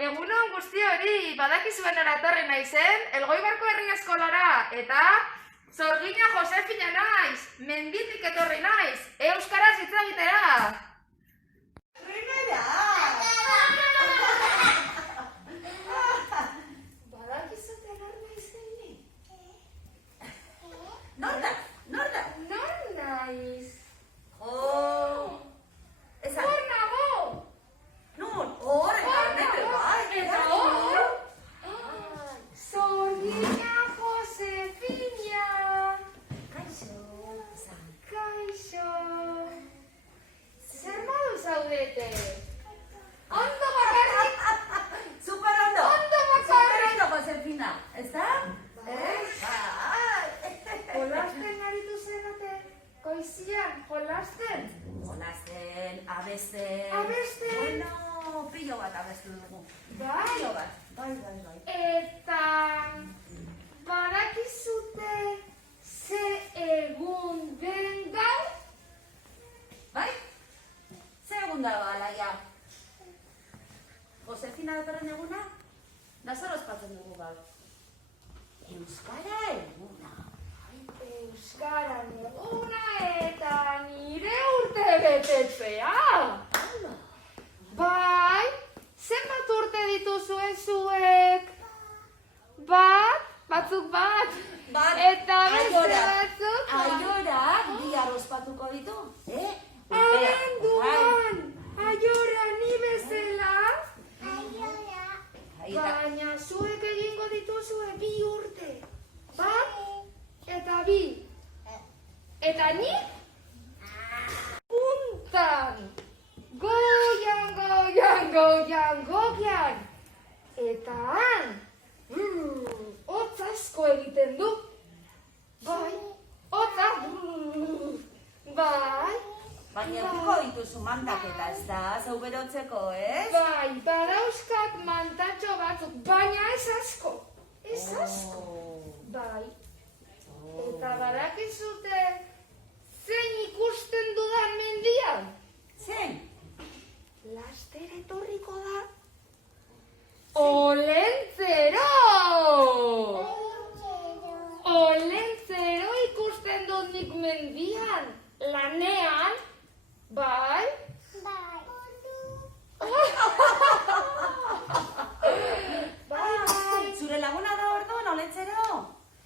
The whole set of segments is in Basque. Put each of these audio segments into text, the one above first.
Egunon guzti hori, badakizuen eratorri naizen, Elgoibarko herri eskolara, eta Zorgina Josefina naiz, menditik etorri naiz, euskaraz hitz egitera. Primera! Badakizute nor naizen ni? Nor da? Nor naiz? Esan. Hor nago! Nun, hor, eta nebe bai. Eta hor? Zorgina Josefina! Kaixo, esan. Kaixo! Zer modu zaudete? Ondo bakarrik! Super ondo! Ondo bakarrik! Super ondo, Josefina, ezta? Bai. Jolasten aritu zenate? Goizian, jolasten? Jolasten, abesten. Abesten? Bueno, pilo bat abestu dugu. Bai. Pilo bat. Bai. Eta badakizute ze egun den gaur? Bai? Zer egun dago, alaia? Josefina datorren eguna? Da zer ospatzen dugu gaur? Euskara eguna. Euskaran eguna eta nire urte betetzea. Hala. Bai, zenbat urte dituzue zuek? Batzuk bat. Bat, Eta beste aiora. batzuk. Aiora, bihar ospatuko ditu. Abenduan, aiora ni bezala. Aita. Baina zuek egingo dituzue 2 urte. Bat eta 2. Eta ni? Puntan. Goian. Eta han. Hotz asko egiten du. Bai, hotza. Bai. Baina edukiko dituzu mantaketa, ez da? Zeu berotzeko, ez? Bai, badauzkat mantatxo batzuk, baina ez asko. Ez asko. Bai. Eta badakizute zein ikusten dudan mendian? Zen? Laster etorriko da. Olentzero! Olentzero ikusten dut nik mendian. Lanean. Bai? Bai. Zure laguna da orduan, olentzero?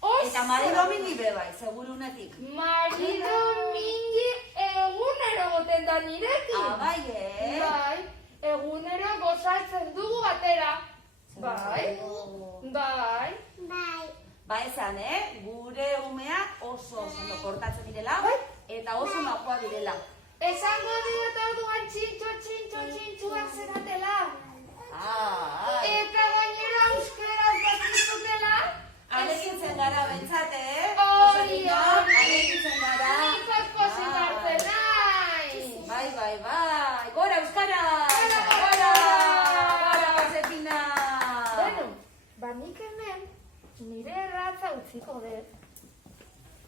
Oso. Eta Marido Mindi be bai, segurunetik. Marido Mindi egunero goten da nirekin. Bai, Bai, egunero gozatzen dugu batera. Bai. Ba esan, gure umeak oso ondo portatzen direla, Bai. eta oso makoa direla. Esango diot orduan txintxoak zeratela. Eta gainera euskeraz dakizutela. Alegintzen gara bentsate, Hori. Alegintzen gara. Nikot pozik hartzen naiz. Bai. Gora, Euskara! Gora! Gora, Josefina! Bueno, nik hemen nire erratza utziko dut.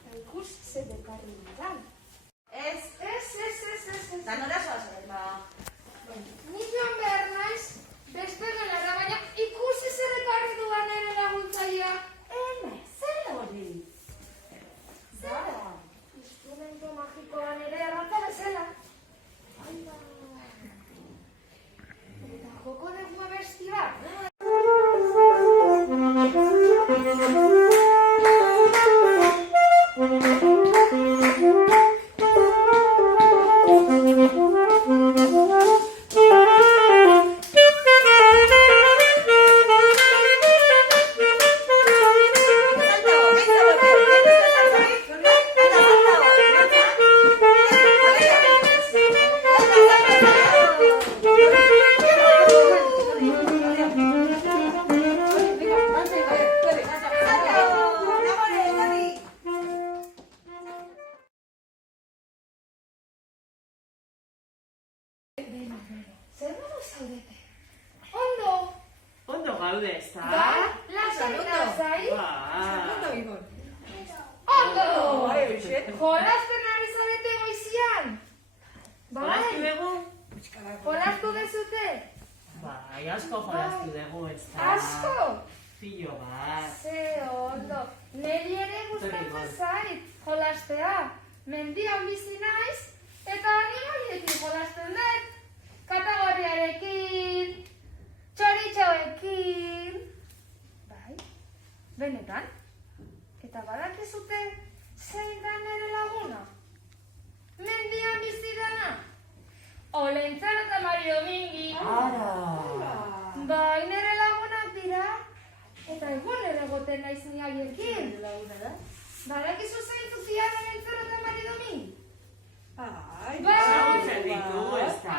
Eta ikus zer ekarri dudan. Ez. Da nora zoazen, ba. Ni joan behar naiz, beste gelara, baina ikusi zer ekarri dudan ere laguntzaia. Zer hori? Zara, instrumento magikoan ere erratza bezala. Eta joko dugu abesti bat. Zer modu zaudete? Ondo gaude, ez da? Bai, lasai. Bai. Ondo! Bai, Jolasten ari zarete goizian? Jolastu dugu? Jolastu dezute? Bai. Bai, asko jolastu dugu, ez da. Asko! Pilo bat. Ze ondo. Neri ere gustatzen zait jolastea. Mendian bizi naiz eta animaliekin jolasten dut. Kategoriarekin, txoritxoekin. Bai, benetan. Eta badakizute zein da nere laguna? Mendian bizi dana. Olentzaro eta Mari Domingi. Ara! Bai, nere lagunak dira. Eta egun ere goten naiz ni haiekin. Badakizu zeintzuk ziren Olentzaro eta Mari Domingi? Ai, Zagutzen ditugu, ez da.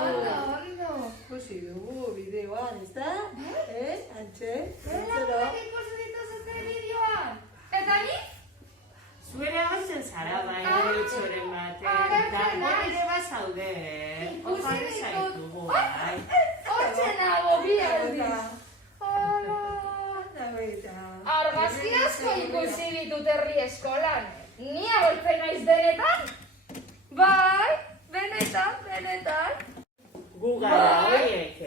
Ondo. Ikusi dugu bideoan, ez da? Antxe? Lagunak ikusi dituzute bideoan. Eta ni? Zuere agertzen zara, bai, eritxoren baten. Eta hor ere bazaude, opari zaitugu, bai. Hortxe nago bi aldiz. Argazki asko ikusi ditut herri eskolan. Ni agertzen naiz benetan? Bai, benetan. Gu gara horiek,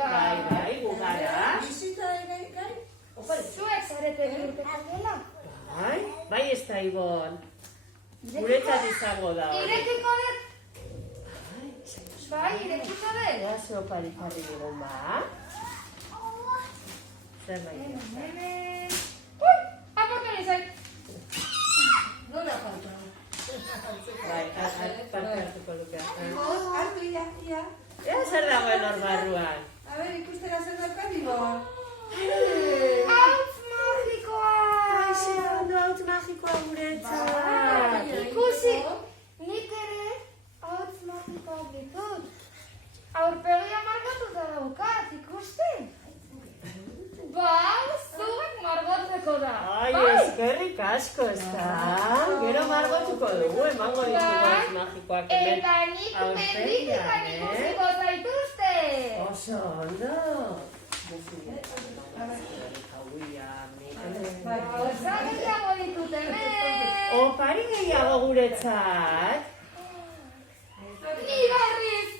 bai, gu gara. Bizita ere gai? Zuek zarete bihurteko dela. Bai, ez da, Ibon. Guretzat izango da. Irekiko dut. Bai, irekiko dut. Ea ze opari jarri dugun, ba? Zer bai. Hemen. Ui, aportu nizai. Nola falta? Bai, parte hartuko lukea. Hartu, ia. Ea zer dagoen hor barruan. A ber, ikustera zer daukat, Ibon. Hautz magikoa. Zer ondo hautz magikoa guretzat. Ikusi, nik ere hautz magikoa ditut. Aurpegia margotuta daukat, ikusti? Bai, zuek margotzeko da. Ai, eskerrik asko, ez da. Gero margotuko dugu, emango ditugu hautz magikoak hemen. Eta nik mendiketan ikusiko zaituzte. Oso ondo. Osa gehiago ditut hemen. Opari gehiago guretzat. Ni berriz.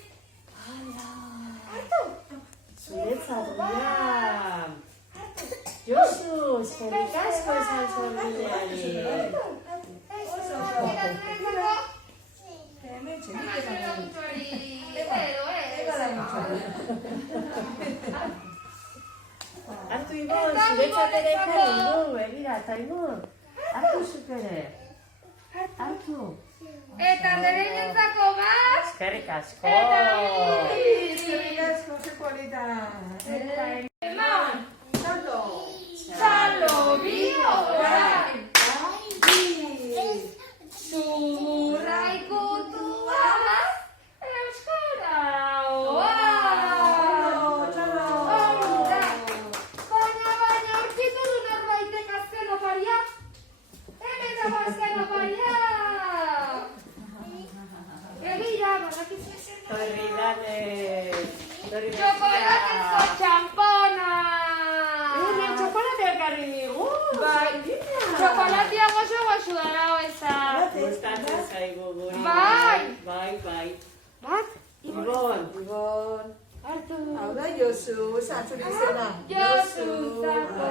Hartu. Zuretzat dira. Josu, eskerrik asko esan zorbideari. Hemen txenik Hartu Ibon, zuretzat ere ekarri du, begira, eta Ibon. Hartu zuk ere. Hartu. Eta nire jentzako bat. Eskerrik asko. Eskerrik asko, ze polita. Eman. Txalo. Txalo bioran. Zurra ikutua euskara. Baina aurkitu du norbaitek azken oparia. Hemen dago azken oparia. Egia, badakizu ezer da. Txokolatezko txampona. Txokolatea ekarri digu. Bai, txokolatea goxo dara eza. Gustatzen zaigu guri. Bai. Bai. Bat? Ibon. Hartu. Hau da Josu, zantzun izena. Josu zako.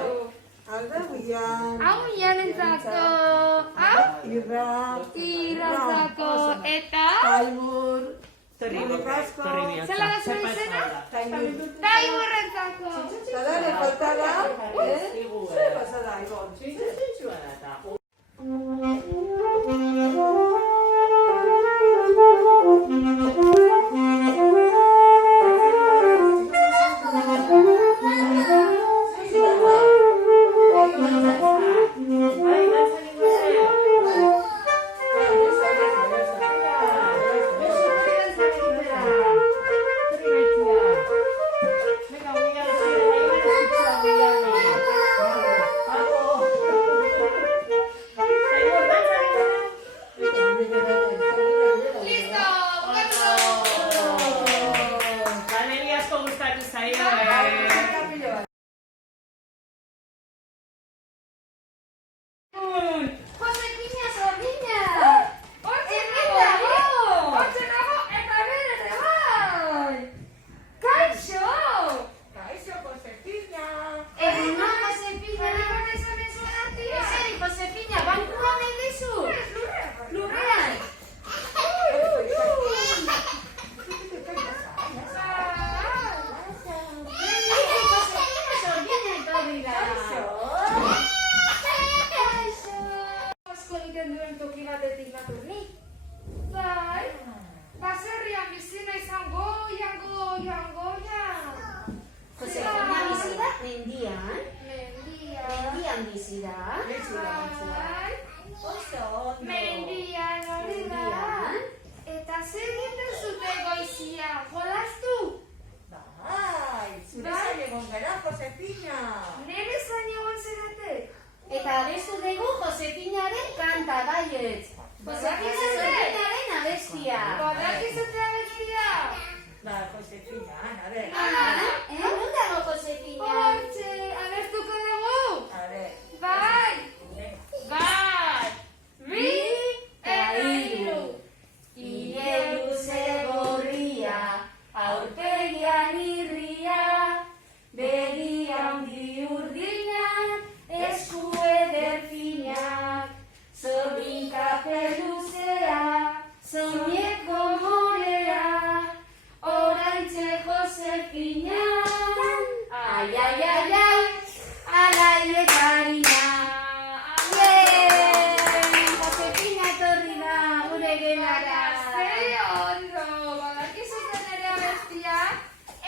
Hau da Guian. Hau Ianentzako. Hau? Irra. Irantzako. Eta? Taimur. Torri bihotza. Zela da zuen izena? Taimur. Taimurrentzako. Zara le faltaba. Zer pasada, Ibon? Zentzua da eta. dagoen toki batetik nator ni. Bai, baserrian bizina izan goian. Josefina bizi da mendian. Mendia. Mendian bizi da. Bai, Oso ondo. mendian hori da. Mendian. Eta zer egiten zute goizia, jolastu? Bai, zure zain egon gara, Josefina. Nere zain egon zerate? Eta abestu dugu Josepinaren kanta baietz. Josepinaren abestia. Badakizute abestia? Ba, Josefina, a ver. Non dago Josepina? Hortxe, abestuko dugu? A ver. Bai! Venga. Bai! Bi eta hiru! Ile luze gorria, aurpegian irria, begi handi urdinak, esku eder finak, zorrin kapeluzea, soñeko morea, oraintxe Josefina, ai, ai, ai, ai, alaie karina. Josefina etorri da gure gelara. Ze ondo! Badakizuten ere abestia?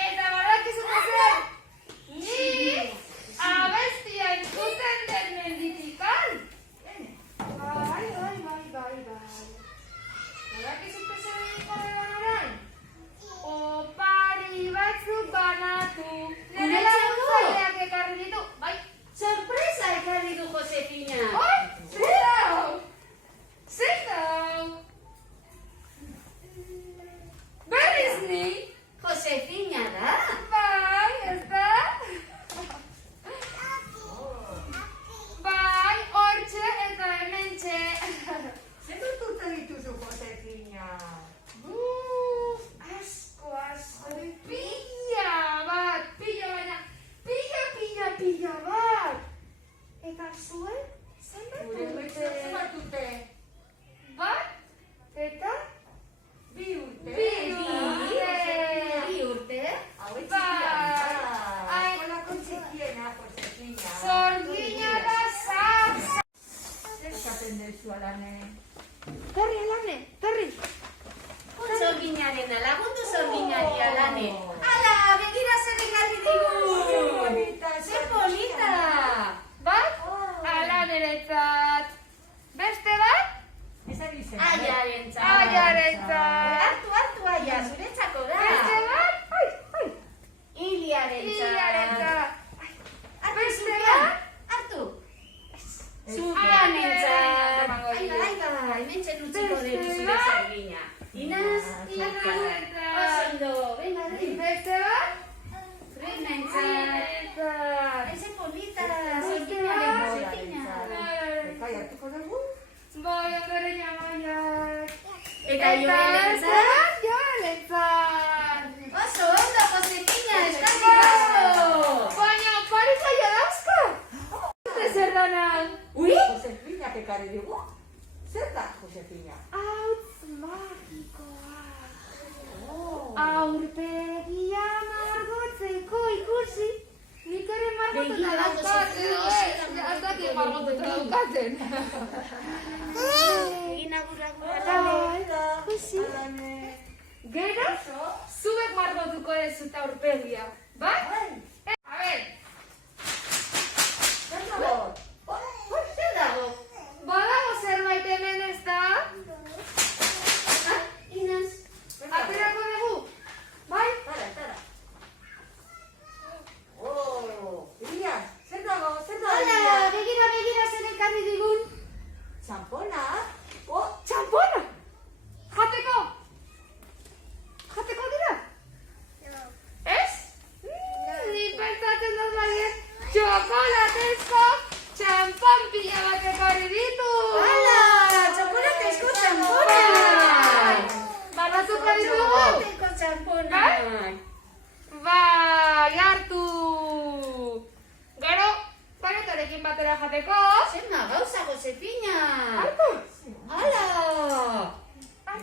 Eta badakizute zer? Ni abestia entzuten den menditikan? Bai. Badakizute zer egingo dudan orain? Opari batzuk banatu. Nire laguntzaileak ekarri ditu. Bai. Sorpresa ekarri du Josefina. Oi! Zein dau? Berriz ni? Josefina da. Bai, ez da? Bai, hortxe eta hementxe. Zer urte dituzu, Josefina? Asko. Pila bat, baina. Pila bat. Eta zuen? Gure zenbat dute? Bat? Eta? 2 urte. Bi urte. Hau ez Bai. Ai. Kolako txikiena, Josefina. Zorgina da zarza. Zer esaten dezu alane? Torri. Zorginaren lagundu zorginari alane. Ala, begira zer ekarri digu. Zer polita. Bat? Ala niretzat. Beste bat? Ez ari zen. Aiarentzat. Aiarentzat. Hartu aia, zuretzako da. Beste bat? Iliarentzat. Hartu Beste zurean. bat? Hartu. Aiarentzat. Aiga, hementxe utziko dugu zure zorgina. Inaz, oso venga, Beste bat? Frenentzat. Eze polita, zorginaren Josefina. Kai hartuko dugu? Bai, ondoren jamaiak. Eta Joelentzat. Joelentzat. Oso ondo, Josefina, eskerrik asko. Baina, opari zaila dauzka. Zer dana? Ui? Josefina ekarri dugu? Zer da, Josefina? Hautz magikoa. Aurpegia margotzeko ikusi. Nik ere margotuta Begira, daukat. Josefina, Ez dakit margotuta daukaten. Egin agurra Bai, ikusi. Alane. Gero, zuek margotuko dezuta aurpegia. Bai? A ber, Zer dago? Zer dago? badago zerbait hemen ez da? Inaz. Aterako dugu? Bai? Tara. Ilias, zer dago? Hala, begira zer ekarri digun. Txampona? Txampona! Jateko dira? Ez? Ni pentsatzen dut baiet txokolatezko txampon pila bat ekarri ditu! Hala, txokolatezko txampona. Baratuko ditugu? Txokolatezko txampona. Bai, hartu! Gero, paretorekin batera jateko? Zer gauza, Josefina. Hartu! Hala.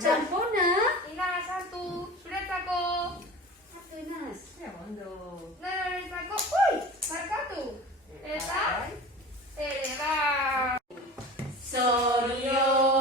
Txampona. Inaz, hartu! Zuretzako! Hartu, Inaz. Zer ondo. Neroretzako! Ui! Barkatu! Eta? Ere, bai! Zorion.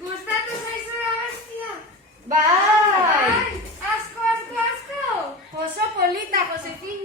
Gustatu zaizue abestia? Bai! Asko! Oso polita, Josefina!